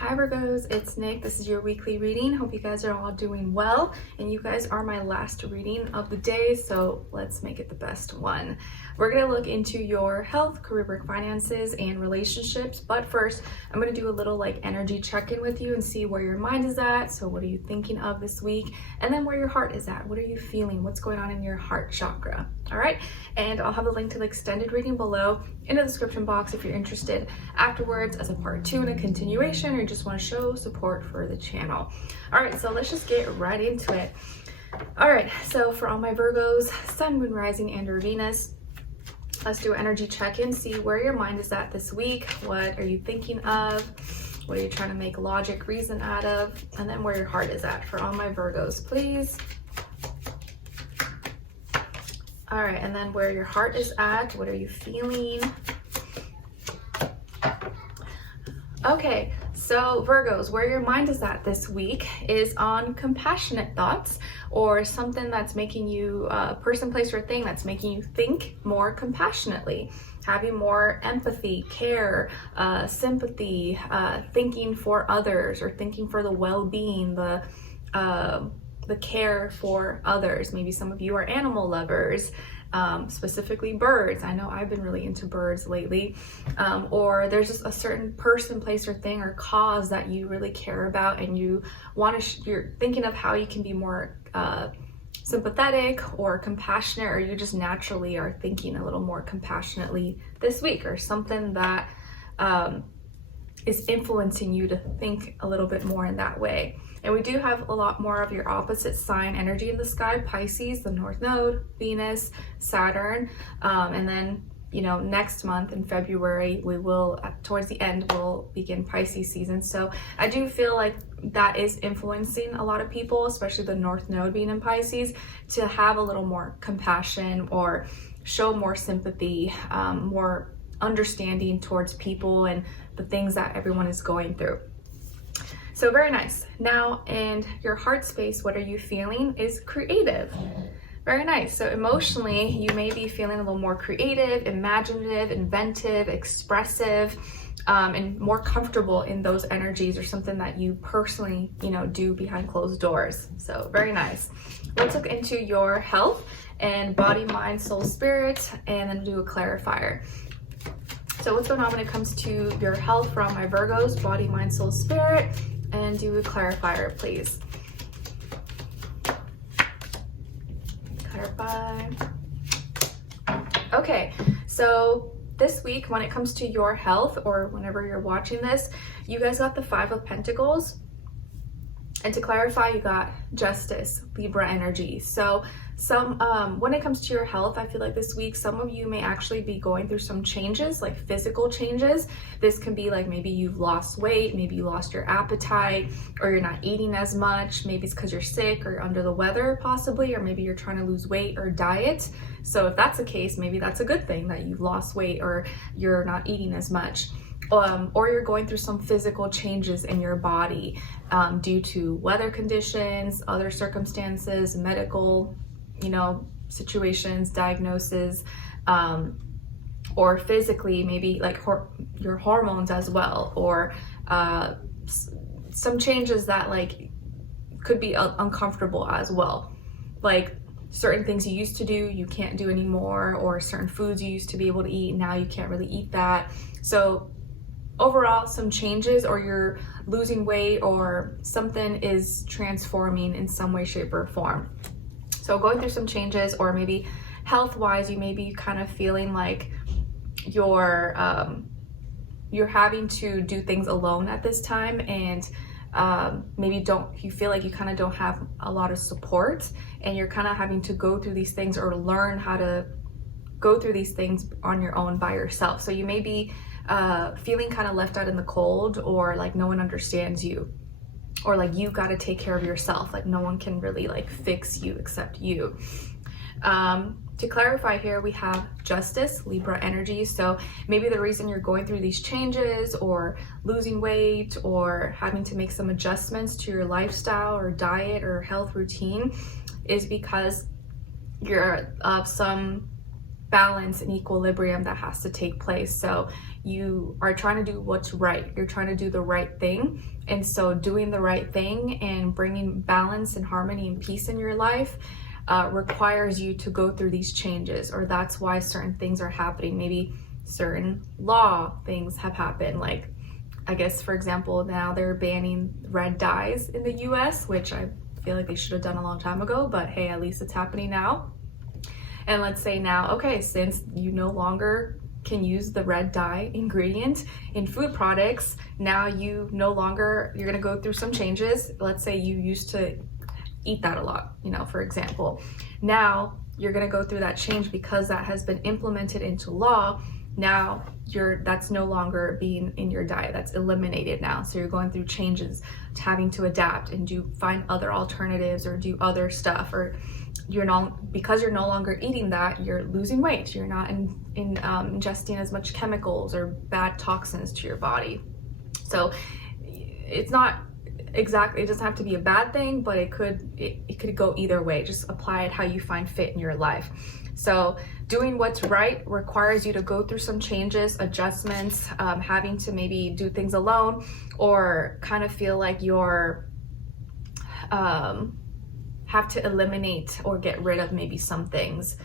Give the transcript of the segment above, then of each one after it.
Hi Virgos, it's Nick. This is your weekly reading. Hope you guys are all doing well, and you guys are my last reading of the day, so let's make it the best one. We're going to look into your health, career, work, finances, and relationships, but first I'm going to do a little energy check-in with you and see where your mind is at. So what are you thinking of this week? And then where your heart is at. What are you feeling? What's going on in your heart chakra? All right, and I'll have a link to the extended reading below in the description box if you're interested afterwards as a part 2 and a continuation, or you just want to show support for the channel. All right, so let's just get right into it. All right, so for all my Virgos, Sun, Moon, Rising, and or Venus, let's do an energy check-in, see where your mind is at this week. What are you thinking of? What are you trying to make logic, reason out of? And then where your heart is at for all my Virgos, please. All right, and then where your heart is at, what are you feeling? Okay, so Virgos, where your mind is at this week is on compassionate thoughts, or something that's making you, person, place, or thing that's making you think more compassionately, having more empathy, care, sympathy, thinking for others, or thinking for the well-being, the care for others. Maybe some of you are animal lovers, specifically birds. I know I've been really into birds lately. Or there's just a certain person, place, or thing or cause that you really care about, and you want to, you're thinking of how you can be more sympathetic or compassionate, or you just naturally are thinking a little more compassionately this week, or something that is influencing you to think a little bit more in that way. And we do have a lot more of your opposite sign energy in the sky: Pisces, the North Node, Venus, Saturn, and then, you know, next month in February, we will, towards the end, we'll begin Pisces season. So I do feel like that is influencing a lot of people, especially the North Node being in Pisces, to have a little more compassion or show more sympathy, more understanding towards people and the things that everyone is going through. So very nice. Now, in your heart space, what are you feeling is creative. Very nice. So emotionally, you may be feeling a little more creative, imaginative, inventive, expressive, and more comfortable in those energies, or something that you personally, you know, do behind closed doors. So very nice. Let's look into your health and body, mind, soul, spirit, and then do a clarifier. So what's going on when it comes to your health from my Virgos, body, mind, soul, spirit, and do a clarifier, please. Clarify. Okay, so this week when it comes to your health, or whenever you're watching this, you guys got the 5 of Pentacles. And to clarify, you got Justice, Libra energy. So when it comes to your health, I feel like this week, some of you may actually be going through some changes, like physical changes. This can be like maybe you've lost weight, maybe you lost your appetite, or you're not eating as much. Maybe it's because you're sick or under the weather possibly, or maybe you're trying to lose weight or diet. So if that's the case, maybe that's a good thing that you've lost weight or you're not eating as much. Or you're going through some physical changes in your body due to weather conditions, other circumstances, medical, you know, situations, diagnoses, or physically, maybe like your hormones as well, or some changes that like could be uncomfortable as well. Like certain things you used to do, you can't do anymore, or certain foods you used to be able to eat, now you can't really eat that. So overall, some changes, or you're losing weight, or something is transforming in some way, shape, or form. So going through some changes, or maybe health-wise, you may be kind of feeling like you're having to do things alone at this time, and maybe you feel like you kind of don't have a lot of support, and you're kind of having to go through these things, or learn how to go through these things on your own by yourself. So you may be feeling kind of left out in the cold, or like no one understands you, or like you got to take care of yourself, like no one can really like fix you except you. To clarify here, we have Justice, Libra energy. So maybe the reason you're going through these changes, or losing weight, or having to make some adjustments to your lifestyle or diet or health routine, is because you're some balance and equilibrium that has to take place. So you are trying to do what's right. You're trying to do the right thing. And so doing the right thing and bringing balance and harmony and peace in your life requires you to go through these changes, or that's why certain things are happening. Maybe certain law things have happened, like I guess, for example, now they're banning red dyes in the US, which I feel like they should have done a long time ago, but hey, at least it's happening now. And let's say now, okay, since you no longer can use the red dye ingredient in food products, now you're gonna go through some changes. Let's say you used to eat that a lot, for example. Now you're gonna go through that change because that has been implemented into law. Now that's no longer being in your diet, that's eliminated now. So you're going through changes, having to adapt and find other alternatives or do other stuff, or because you're no longer eating that, you're losing weight. You're not ingesting as much chemicals or bad toxins to your body. So it's not exactly, it doesn't have to be a bad thing, but it could go either way. Just apply it how you find fit in your life. So doing what's right requires you to go through some changes, adjustments, having to maybe do things alone, or kind of feel like you're have to eliminate or get rid of maybe some things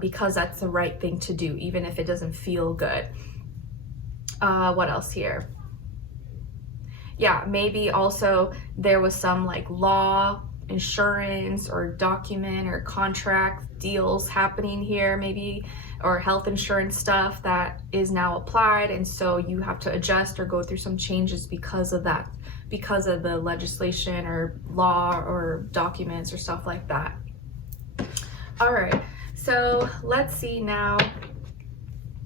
because that's the right thing to do, even if it doesn't feel good. What else here? Yeah, maybe also there was some like law, insurance, or document or contract deals happening here, maybe, or health insurance stuff that is now applied, and so you have to adjust or go through some changes because of that, because of the legislation or law or documents or stuff like that. All right, so let's see now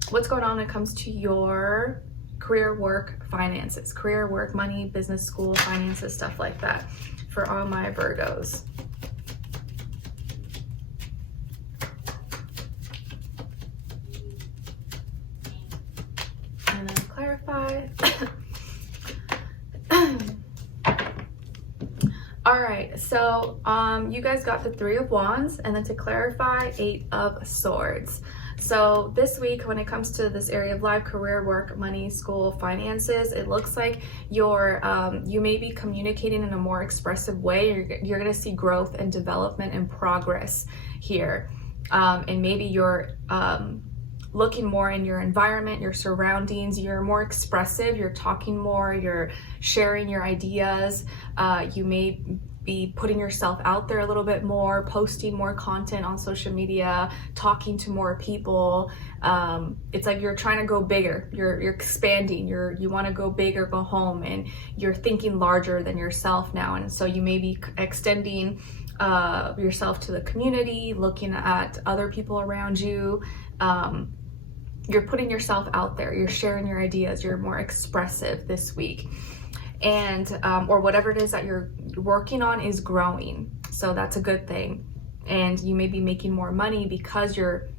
what's going on when it comes to your career, work, finances, career, work, money, business, school, finances, stuff like that for all my Virgos. And then clarify. All right, so you guys got the 3 of Wands, and then to clarify, 8 of Swords. So this week, when it comes to this area of life, career, work, money, school, finances, it looks like you may be communicating in a more expressive way. You're going to see growth and development and progress here. And maybe you're looking more in your environment, your surroundings. You're more expressive. You're talking more. You're sharing your ideas. You may be putting yourself out there a little bit more, posting more content on social media, talking to more people. It's like you're trying to go bigger. You're expanding. You want to go big or go home, and you're thinking larger than yourself now. And so you may be extending yourself to the community, looking at other people around you. You're putting yourself out there. You're sharing your ideas. You're more expressive this week. And or whatever it is that you're working on is growing, so that's a good thing. And you may be making more money because you're,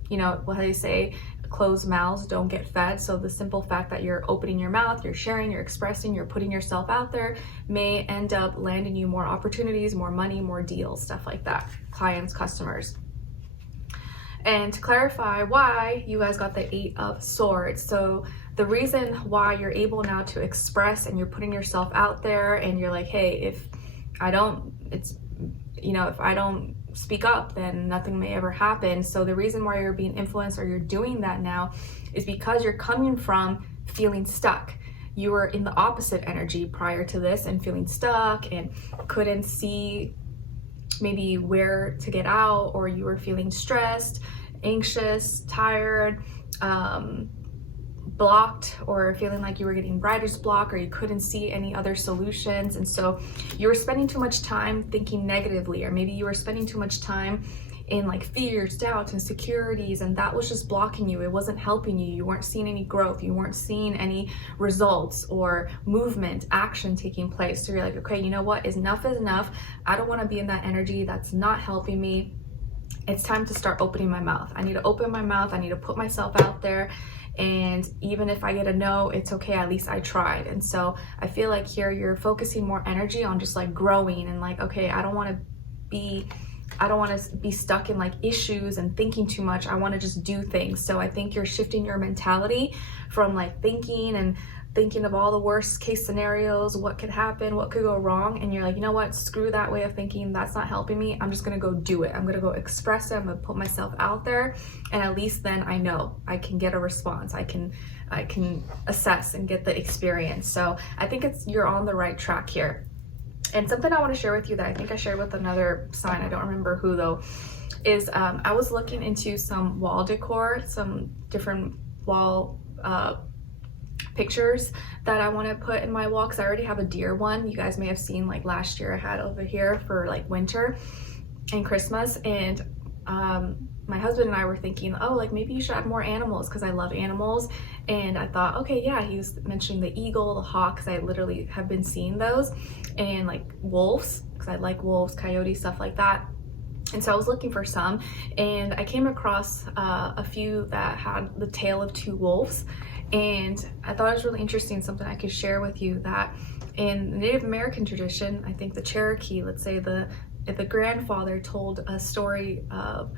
what they say, closed mouths don't get fed. So the simple fact that you're opening your mouth, you're sharing, you're expressing, you're putting yourself out there may end up landing you more opportunities, more money, more deals, stuff like that, clients, customers. And to clarify why you guys got the 8 of Swords. So the reason why you're able now to express and you're putting yourself out there, and you're like, hey, if I don't speak up, then nothing may ever happen. So the reason why you're being influenced or you're doing that now is because you're coming from feeling stuck. You were in the opposite energy prior to this and feeling stuck and couldn't see maybe where to get out, or you were feeling stressed, anxious, tired, blocked, or feeling like you were getting writer's block, or you couldn't see any other solutions. And so you were spending too much time thinking negatively, or maybe you were spending too much time in like fears, doubts, insecurities, and that was just blocking you. It wasn't helping you. You weren't seeing any growth. You weren't seeing any results or movement, action taking place. So you're like, okay, you know what? Enough is enough. I don't want to be in that energy. That's not helping me. It's time to start opening my mouth. I need to open my mouth. I need to put myself out there. And even if I get a no, it's okay. At least I tried. And so I feel like here you're focusing more energy on just like growing and like, okay, I don't want to be I don't want to be stuck in like issues and thinking too much. I want to just do things. So I think you're shifting your mentality from like thinking of all the worst case scenarios, what could happen, what could go wrong, and you're like, you know what, screw that way of thinking, that's not helping me. I'm just gonna go do it. I'm gonna go express it. I'm gonna put myself out there, and at least then I know I can get a response. I can assess and get the experience. So I think you're on the right track here. And something I want to share with you that I think I shared with another sign, I don't remember who though, is I was looking into some wall decor, some different wall pictures that I want to put in my wall, because I already have a deer one. You guys may have seen like last year I had over here for like winter and Christmas, and my husband and I were thinking, oh, like maybe you should add more animals, because I love animals. And I thought, okay, yeah, he was mentioning the eagle, the hawk, because I literally have been seeing those, and like wolves, because I like wolves, coyotes, stuff like that. And so I was looking for some, and I came across a few that had the tail of two wolves. And I thought it was really interesting, something I could share with you, that in the Native American tradition, I think the Cherokee, let's say if the grandfather told a story of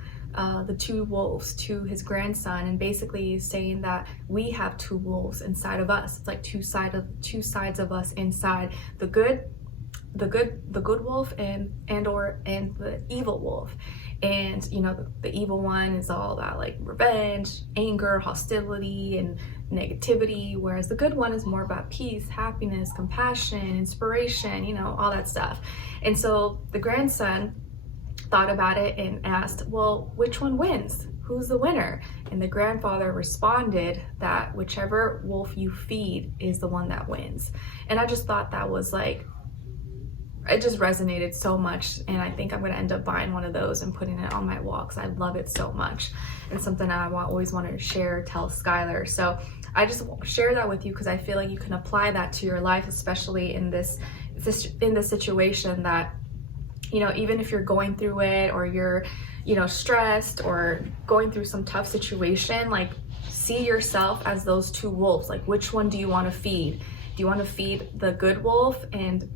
the two wolves to his grandson, and basically saying that we have two wolves inside of us. It's like two sides of us inside, the good wolf and the evil wolf. And you know, the evil one is all about like revenge, anger, hostility, and negativity, whereas the good one is more about peace, happiness, compassion, inspiration, you know, all that stuff. And so the grandson thought about it and asked, well, which one wins? Who's the winner? And the grandfather responded that whichever wolf you feed is the one that wins. And I just thought that was like, it just resonated so much, and I think I'm gonna end up buying one of those and putting it on my wall, because I love it so much, and something I always wanted to share, tell Skylar. So I just share that with you because I feel like you can apply that to your life, especially in this situation that, you know, even if you're going through it, or you're, you know, stressed or going through some tough situation, like see yourself as those two wolves. Like, which one do you want to feed? Do you want to feed the good wolf and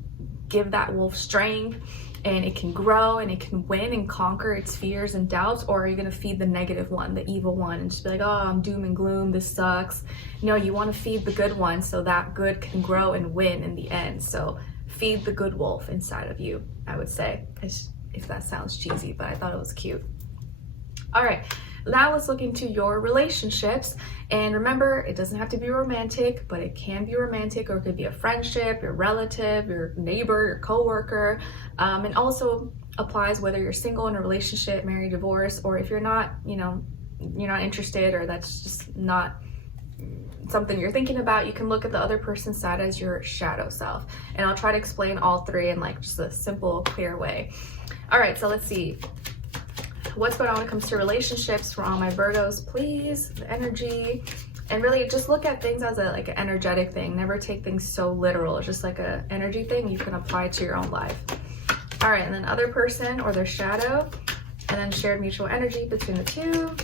give that wolf strength, and it can grow and it can win and conquer its fears and doubts? Or are you going to feed the negative one, the evil one, and just be like, oh, I'm doom and gloom, this sucks? No, you want to feed the good one so that good can grow and win in the end. So feed the good wolf inside of you, I would say, if that sounds cheesy, but I thought it was cute. All right, now let's look into your relationships. And remember, it doesn't have to be romantic, but it can be romantic, or it could be a friendship, your relative, your neighbor, your coworker. And also applies whether you're single, in a relationship, married, divorced, or if you're not, you know, you're not interested, or that's just not something you're thinking about, you can look at the other person's side as your shadow self. And I'll try to explain all three in like just a simple, clear way. All right, so let's see. What's going on when it comes to relationships for all my Virgos, please? The energy. And really just look at things as like an energetic thing. Never take things so literal. It's just like an energy thing you can apply to your own life. All right, and then other person or their shadow, and then shared mutual energy between the two.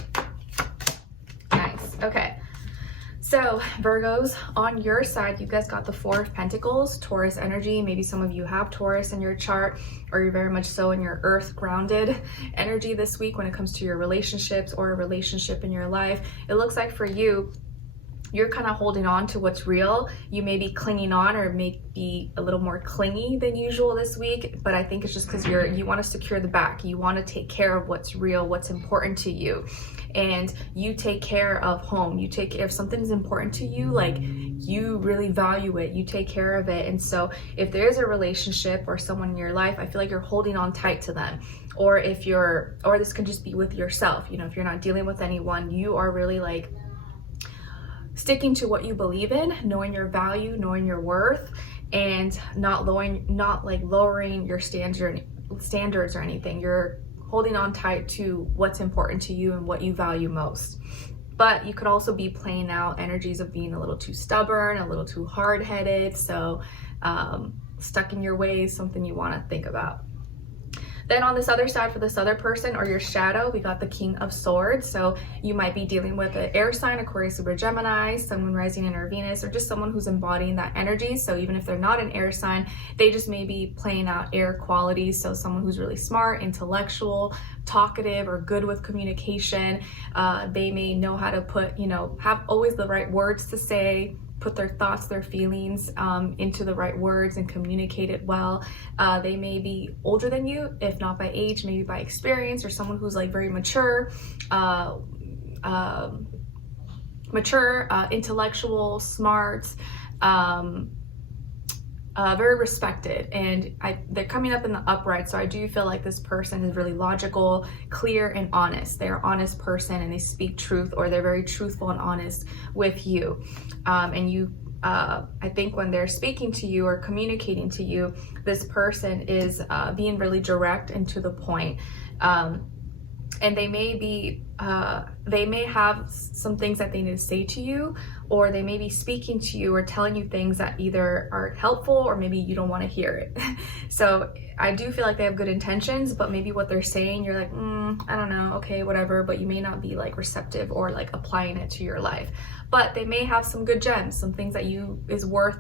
Nice. Okay. So Virgos, on your side, you guys got the Four of Pentacles, Taurus energy. Maybe some of you have Taurus in your chart, or you're very much so in your earth grounded energy this week when it comes to your relationships or a relationship in your life. It looks like for you, you're kind of holding on to what's real. You may be clinging on, or may be a little more clingy than usual this week, but I think it's just because you want to secure the back. You want to take care of what's real, what's important to you. And you take care of home. You take care, if something's important to you, like you really value it, you take care of it. And so if there's a relationship or someone in your life, I feel like you're holding on tight to them. Or or this could just be with yourself, you know, if you're not dealing with anyone, you are really like sticking to what you believe in, knowing your value, knowing your worth, and not lowering your standards or anything. You're holding on tight to what's important to you and what you value most. But you could also be playing out energies of being a little too stubborn, a little too hard-headed. So stuck in your ways, something you want to think about. Then on this other side, for this other person or your shadow, we got the King of Swords. So you might be dealing with an air sign, Aquarius, Libra, Gemini, someone rising in or Venus, or just someone who's embodying that energy. So even if they're not an air sign, they just may be playing out air qualities. So someone who's really smart, intellectual, talkative, or good with communication. They may know how to put, have always the right words to say, put their thoughts, their feelings into the right words and communicate it well. They may be older than you, if not by age, maybe by experience, or someone who's like very mature, intellectual, smart, very respected, and they're coming up in the upright. So I do feel like this person is really logical, clear, and honest. They're an honest person and they speak truth, or they're very truthful and honest with you. And you, I think when they're speaking to you or communicating to you, this person is being really direct and to the point. And they may have some things that they need to say to you, or they may be speaking to you or telling you things that either are helpful or maybe you don't want to hear it. So I do feel like they have good intentions, but maybe what they're saying, you're like, I don't know, okay, whatever, but you may not be like receptive or like applying it to your life. But they may have some good gems, some things that is worth,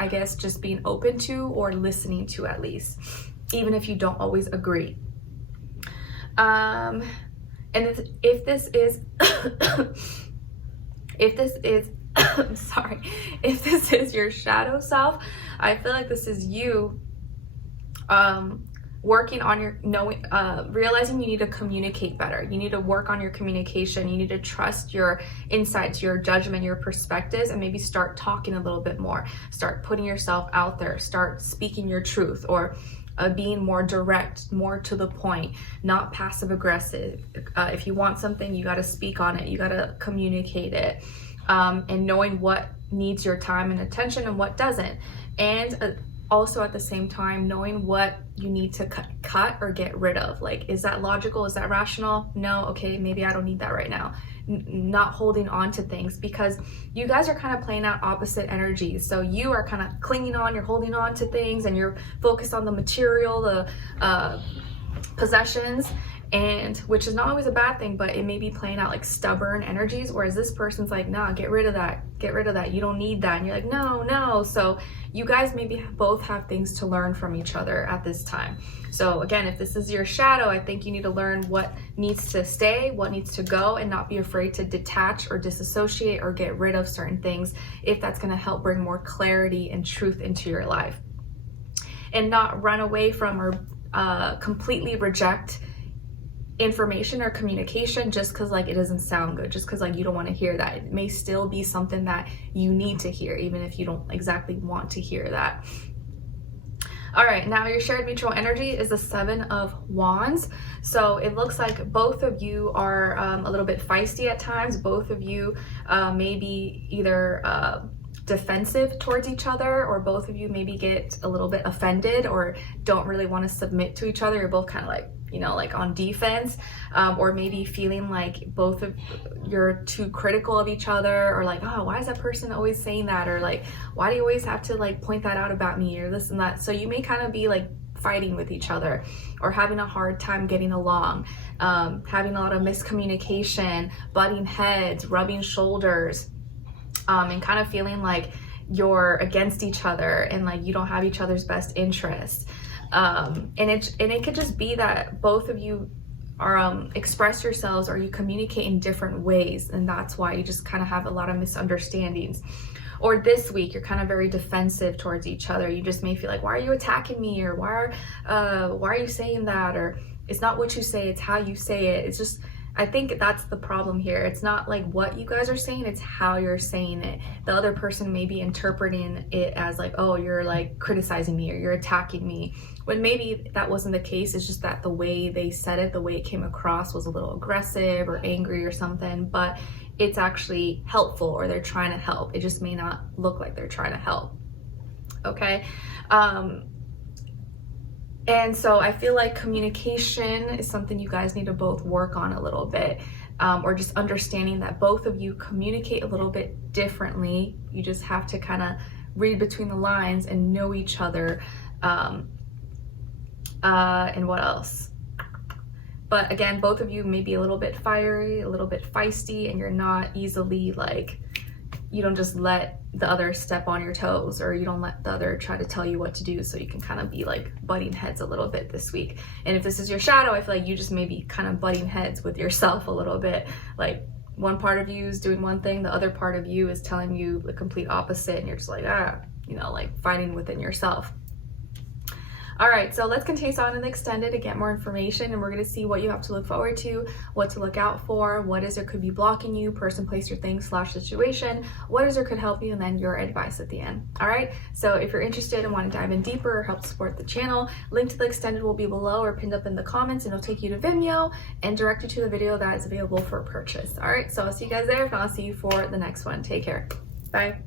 I guess, just being open to or listening to at least, even if you don't always agree. And if this is if this is your shadow self, I feel like this is you working on your realizing you need to communicate better. You need to work on your communication. You need to trust your insights, your judgment, your perspectives, and maybe start talking a little bit more. Start putting yourself out there. Start speaking your truth, or being more direct, more to the point, not passive aggressive. If you want something, you got to speak on it. You got to communicate it, and knowing what needs your time and attention and what doesn't. And also at the same time, knowing what you need to cut or get rid of. Like, is that logical? Is that rational? No, okay, maybe I don't need that right now. Not holding on to things, because you guys are kind of playing out opposite energies. So you are kind of clinging on, you're holding on to things, and you're focused on the material, the possessions, and which is not always a bad thing, but it may be playing out like stubborn energies, whereas this person's like, nah, get rid of that, you don't need that, and you're like, no. So you guys maybe both have things to learn from each other at this time. So again, if this is your shadow, I think you need to learn what needs to stay, what needs to go, and not be afraid to detach or disassociate or get rid of certain things if that's going to help bring more clarity and truth into your life. And not run away from or completely reject information or communication just because like it doesn't sound good, just because like you don't want to hear that. It may still be something that you need to hear, even if you don't exactly want to hear that. All right, now your shared mutual energy is the 7 of Wands. So it looks like both of you are a little bit feisty at times. Both of you may be either defensive towards each other, or both of you maybe get a little bit offended or don't really want to submit to each other. You're both kind of like, like on defense, or maybe feeling like both of you're too critical of each other, or like, oh, why is that person always saying that, or like, why do you always have to like point that out about me, or this and that. So you may kind of be like fighting with each other, or having a hard time getting along, having a lot of miscommunication, butting heads, rubbing shoulders, and kind of feeling like you're against each other and like you don't have each other's best interests. And it could just be that both of you are express yourselves, or you communicate in different ways, and that's why you just kind of have a lot of misunderstandings. Or this week you're kind of very defensive towards each other. You just may feel like, why are you attacking me, or why are you saying that, or it's not what you say, it's how you say it. It's just, I think that's the problem here. It's not like what you guys are saying, it's how you're saying it. The other person may be interpreting it as like, oh, you're like criticizing me, or you're attacking me, when maybe that wasn't the case. It's just that the way they said it, the way it came across was a little aggressive or angry or something, but it's actually helpful, or they're trying to help. It just may not look like they're trying to help. Okay. And so I feel like communication is something you guys need to both work on a little bit, or just understanding that both of you communicate a little bit differently. You just have to kind of read between the lines and know each other, And what else? But again, both of you may be a little bit fiery, a little bit feisty, and you're not easily like, you don't just let the other step on your toes, or you don't let the other try to tell you what to do. So you can kind of be like butting heads a little bit this week. And if this is your shadow, I feel like you just may be kind of butting heads with yourself a little bit. Like one part of you is doing one thing, the other part of you is telling you the complete opposite, and you're just like, you know, like fighting within yourself. All right, so let's continue on in the extended to get more information, and we're going to see what you have to look forward to, what to look out for, what is or could be blocking you, person, place, or thing / situation, what is or could help you, and then your advice at the end. All right, so if you're interested and want to dive in deeper or help support the channel, link to the extended will be below or pinned up in the comments, and it'll take you to Vimeo and direct you to the video that is available for purchase. All right, so I'll see you guys there, and I'll see you for the next one. Take care. Bye.